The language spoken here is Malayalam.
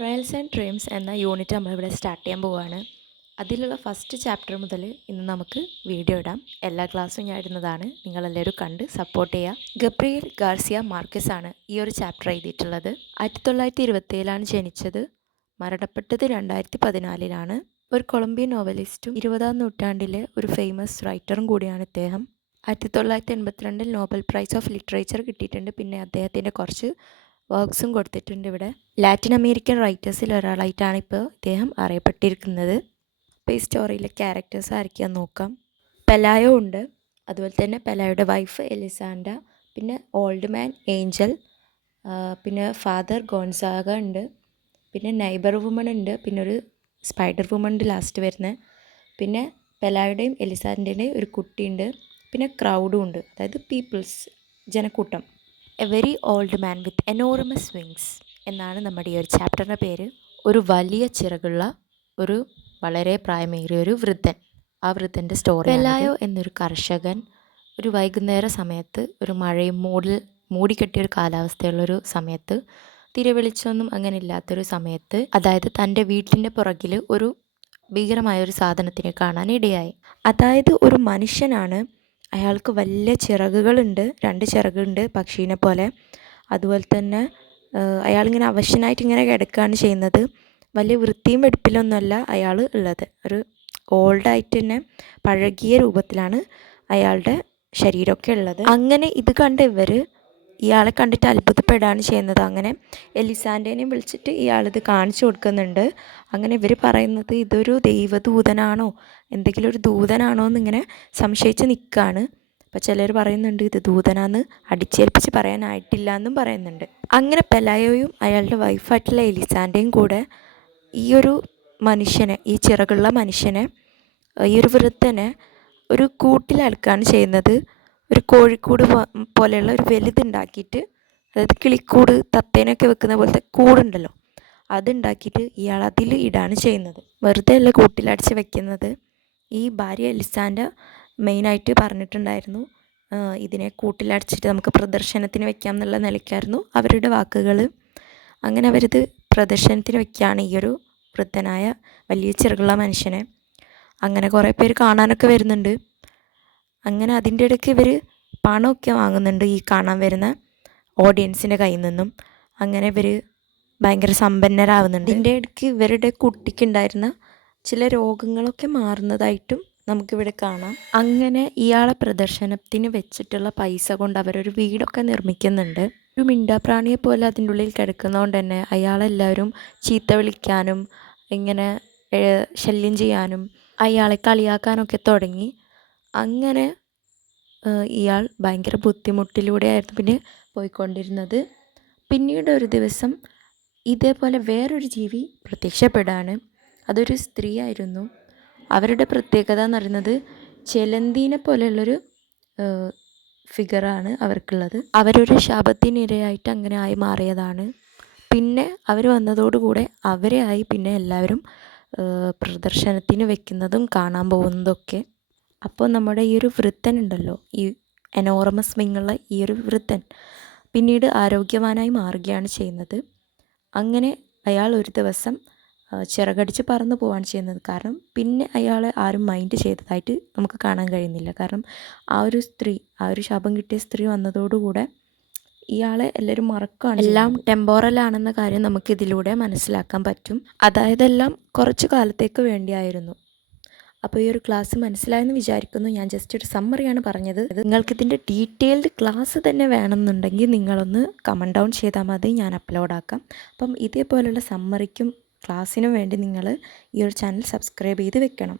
ട്രയൽസ് ആൻഡ് ഡ്രീംസ് എന്ന യൂണിറ്റ് നമ്മളിവിടെ സ്റ്റാർട്ട് ചെയ്യാൻ പോവുകയാണ്. അതിലുള്ള ഫസ്റ്റ് ചാപ്റ്റർ മുതൽ ഇന്ന് നമുക്ക് വീഡിയോ ഇടാം. എല്ലാ ക്ലാസ്സും ഞാൻ ഇടുന്നതാണ്. നിങ്ങളെല്ലാവരും കണ്ട് സപ്പോർട്ട് ചെയ്യുക. ഗബ്രിയേൽ ഗാർസിയ മാർക്കസ് ആണ് ഈ ഒരു ചാപ്റ്റർ എഴുതിയിട്ടുള്ളത്. 1927 ജനിച്ചത്. മരണപ്പെട്ടത് 2014. ഒരു കൊളംബിയൻ നോവലിസ്റ്റും 20-ാം നൂറ്റാണ്ടിലെ ഒരു ഫേമസ് റൈറ്ററും കൂടിയാണ് ഇദ്ദേഹം. 1982 നോബൽ പ്രൈസ് ഓഫ് ലിറ്ററേച്ചർ കിട്ടിയിട്ടുണ്ട്. പിന്നെ അദ്ദേഹത്തിൻ്റെ കുറച്ച് വർക്ക്സും കൊടുത്തിട്ടുണ്ട് ഇവിടെ. ലാറ്റിൻ അമേരിക്കൻ റൈറ്റേഴ്സിൽ ഒരാളായിട്ടാണ് ഇപ്പോൾ ഇദ്ദേഹം അറിയപ്പെട്ടിരിക്കുന്നത്. അപ്പോൾ ഈ സ്റ്റോറിയിലെ ക്യാരക്ടേഴ്സ് ആയിരിക്കാം നോക്കാം. പെലായോ ഉണ്ട്, അതുപോലെ തന്നെ പെലായോയുടെ വൈഫ് എലിസാൻഡ, പിന്നെ ഓൾഡ് മാൻ ഏഞ്ചൽ, പിന്നെ ഫാദർ ഗോൺസാഗ ഉണ്ട്, പിന്നെ നൈബർ വുമൺ ഉണ്ട്, പിന്നെ ഒരു സ്പൈഡർ വുമൺ ഉണ്ട് ലാസ്റ്റ് വരുന്നത്, പിന്നെ പെലായുടെയും എലിസാൻഡയുടെയും ഒരു കുട്ടിയുണ്ട്, പിന്നെ ക്രൗഡും ഉണ്ട്, അതായത് പീപ്പിൾസ്, ജനക്കൂട്ടം. A very old man with enormous wings എന്നാണ് നമ്മുടെ ഈ ഒരു ചാപ്റ്ററിൻ്റെ പേര്. ഒരു വലിയ ചിറകുള്ള ഒരു വളരെ പ്രായമേറിയ ഒരു വൃദ്ധൻ. ആ വൃദ്ധൻ്റെ സ്റ്റോറി. പെലായോ എന്നൊരു കർഷകൻ ഒരു വൈകുന്നേര സമയത്ത്, ഒരു മഴയും മൂടിക്കെട്ടിയൊരു കാലാവസ്ഥയുള്ളൊരു സമയത്ത്, തീരെ വെളിച്ചമൊന്നും അങ്ങനെ ഇല്ലാത്തൊരു സമയത്ത്, അതായത് തൻ്റെ വീട്ടിൻ്റെ പുറകിൽ ഒരു ഭീകരമായൊരു സാധനത്തിനെ കാണാൻ ഇടയായി. അതായത് ഒരു മനുഷ്യനാണ്. അയാൾക്ക് വലിയ ചിറകുകളുണ്ട്, 2 ചിറകുണ്ട് പക്ഷീനെ പോലെ. അതുപോലെ തന്നെ അയാളിങ്ങനെ അവശനായിട്ട് ഇങ്ങനെ കിടക്കുകയാണ് ചെയ്യുന്നത്. വലിയ വൃത്തിയും വെടിപ്പിലൊന്നുമല്ല അയാൾ ഉള്ളത്. ഒരു ഓൾഡായിട്ട് തന്നെ പഴകിയ രൂപത്തിലാണ് അയാളുടെ ശരീരമൊക്കെ ഉള്ളത്. അങ്ങനെ ഇത് കണ്ട് ഇയാളെ കണ്ടിട്ട് അത്ഭുതപ്പെടുകയാണ് ചെയ്യുന്നത്. അങ്ങനെ എലിസാൻഡേനെയും വിളിച്ചിട്ട് ഇയാളിത് കാണിച്ചു കൊടുക്കുന്നുണ്ട്. അങ്ങനെ ഇവർ പറയുന്നത് ഇതൊരു ദൈവദൂതനാണോ, എന്തെങ്കിലും ഒരു ദൂതനാണോ എന്നിങ്ങനെ സംശയിച്ച് നിൽക്കുകയാണ്. അപ്പോൾ ചിലർ പറയുന്നുണ്ട് ഇത് ദൂതനാന്ന് അടിച്ചേൽപ്പിച്ച് പറയാനായിട്ടില്ല എന്നും പറയുന്നുണ്ട്. അങ്ങനെ പെലായോയും അയാളുടെ വൈഫായിട്ടുള്ള എലിസാൻഡയും കൂടെ ഈ ഒരു മനുഷ്യനെ, ഈ ചിറകുള്ള മനുഷ്യനെ, ഈ ഒരു വൃദ്ധനെ ഒരു കൂട്ടിലടക്കുകയാണ് ചെയ്യുന്നത്. ഒരു കോഴിക്കൂട് പോലെയുള്ള ഒരു വലുതുണ്ടാക്കിയിട്ട്, അതായത് കിളിക്കൂട്, തത്തേനൊക്കെ വെക്കുന്ന പോലത്തെ കൂടുണ്ടല്ലോ, അതുണ്ടാക്കിയിട്ട് ഇയാൾ അതിൽ ഇടാണ് ചെയ്യുന്നത്. വെറുതെ അല്ല കൂട്ടിലടച്ച് വെക്കുന്നത്. ഈ ഭാര്യ എലിസാൻഡ മെയിനായിട്ട് പറഞ്ഞിട്ടുണ്ടായിരുന്നു ഇതിനെ കൂട്ടിലടച്ചിട്ട് നമുക്ക് പ്രദർശനത്തിന് വെക്കാം എന്നുള്ള നിലയ്ക്കായിരുന്നു അവരുടെ വാക്കുകൾ. അങ്ങനെ അവരിത് പ്രദർശനത്തിന് വെക്കുകയാണ് ഈ ഒരു വൃദ്ധനായ വലിയ ചിറകുള്ള മനുഷ്യനെ. അങ്ങനെ കുറേ പേര് കാണാനൊക്കെ വരുന്നുണ്ട്. അങ്ങനെ അതിൻ്റെ ഇടയ്ക്ക് ഇവർ പണമൊക്കെ വാങ്ങുന്നുണ്ട് ഈ കാണാൻ വരുന്ന ഓഡിയൻസിൻ്റെ കയ്യിൽ നിന്നും. അങ്ങനെ ഇവർ ഭയങ്കര സമ്പന്നരാകുന്നുണ്ട്. ഇതിൻ്റെ ഇടയ്ക്ക് ഇവരുടെ കുട്ടിക്കുണ്ടായിരുന്ന ചില രോഗങ്ങളൊക്കെ മാറുന്നതായിട്ടും നമുക്കിവിടെ കാണാം. അങ്ങനെ ഇയാളെ പ്രദർശനത്തിന് വെച്ചിട്ടുള്ള പൈസ കൊണ്ട് അവരൊരു വീടൊക്കെ നിർമ്മിക്കുന്നുണ്ട്. ഒരു മിണ്ടാപ്രാണിയെ പോലെ അതിൻ്റെ ഉള്ളിൽ കിടക്കുന്നതുകൊണ്ട് തന്നെ അയാളെല്ലാവരും ചീത്ത വിളിക്കാനും ഇങ്ങനെ ശല്യം ചെയ്യാനും അയാളെ കളിയാക്കാനൊക്കെ തുടങ്ങി. അങ്ങനെ ഇയാൾ ഭയങ്കര ബുദ്ധിമുട്ടിലൂടെയായിരുന്നു പിന്നെ പോയിക്കൊണ്ടിരുന്നത്. പിന്നീട് ഒരു ദിവസം ഇതേപോലെ വേറൊരു ജീവി പ്രത്യക്ഷപ്പെടാണ്. അതൊരു സ്ത്രീ ആയിരുന്നു. അവരുടെ പ്രത്യേകത എന്ന് പറയുന്നത് ചെലന്തീനെ പോലെയുള്ളൊരു ഫിഗറാണ് അവർക്കുള്ളത്. അവരൊരു ശാപത്തിനിരയായിട്ട് അങ്ങനെ ആയി മാറിയതാണ്. പിന്നെ അവർ വന്നതോടുകൂടെ അവരെ ആയി പിന്നെ എല്ലാവരും പ്രദർശനത്തിന് വെക്കുന്നതും കാണാൻ പോകുന്നതൊക്കെ. അപ്പോൾ നമ്മുടെ ഈ ഒരു വൃദ്ധൻ ഉണ്ടല്ലോ, ഈ എനോർമസ് വിങ്ങുള്ള ഈ ഒരു വൃദ്ധൻ പിന്നീട് ആരോഗ്യവാനായി മാറുകയാണ് ചെയ്യുന്നത്. അങ്ങനെ അയാൾ ഒരു ദിവസം ചിറകടിച്ച് പറന്നു പോവുകയാണ് ചെയ്യുന്നത്. കാരണം പിന്നെ അയാളെ ആരും മൈൻഡ് ചെയ്തതായിട്ട് നമുക്ക് കാണാൻ കഴിയുന്നില്ല. കാരണം ആ ഒരു സ്ത്രീ, ആ ഒരു ശാപം കിട്ടിയ സ്ത്രീ വന്നതോടുകൂടെ ഇയാളെ എല്ലാവരും മറക്കുകയാണ്. എല്ലാം ടെമ്പോറലാണെന്ന കാര്യം നമുക്കിതിലൂടെ മനസ്സിലാക്കാൻ പറ്റും. അതായത് എല്ലാം കുറച്ചു കാലത്തേക്ക് വേണ്ടിയായിരുന്നു. അപ്പോൾ ഈ ഒരു ക്ലാസ് മനസ്സിലായെന്ന് വിചാരിക്കുന്നു. ഞാൻ ജസ്റ്റ് ഒരു സമ്മറിയാണ് പറഞ്ഞത്. നിങ്ങൾക്കിതിൻ്റെ ഡീറ്റെയിൽഡ് ക്ലാസ് തന്നെ വേണമെന്നുണ്ടെങ്കിൽ നിങ്ങളൊന്ന് കമൻറ്റ് ഡൗൺ ചെയ്താൽ മതി, ഞാൻ അപ്ലോഡാക്കാം. അപ്പം ഇതേപോലുള്ള സമ്മറിക്കും ക്ലാസ്സിനും വേണ്ടി നിങ്ങൾ ഈ ഒരു ചാനൽ സബ്സ്ക്രൈബ് ചെയ്ത് വെക്കണം.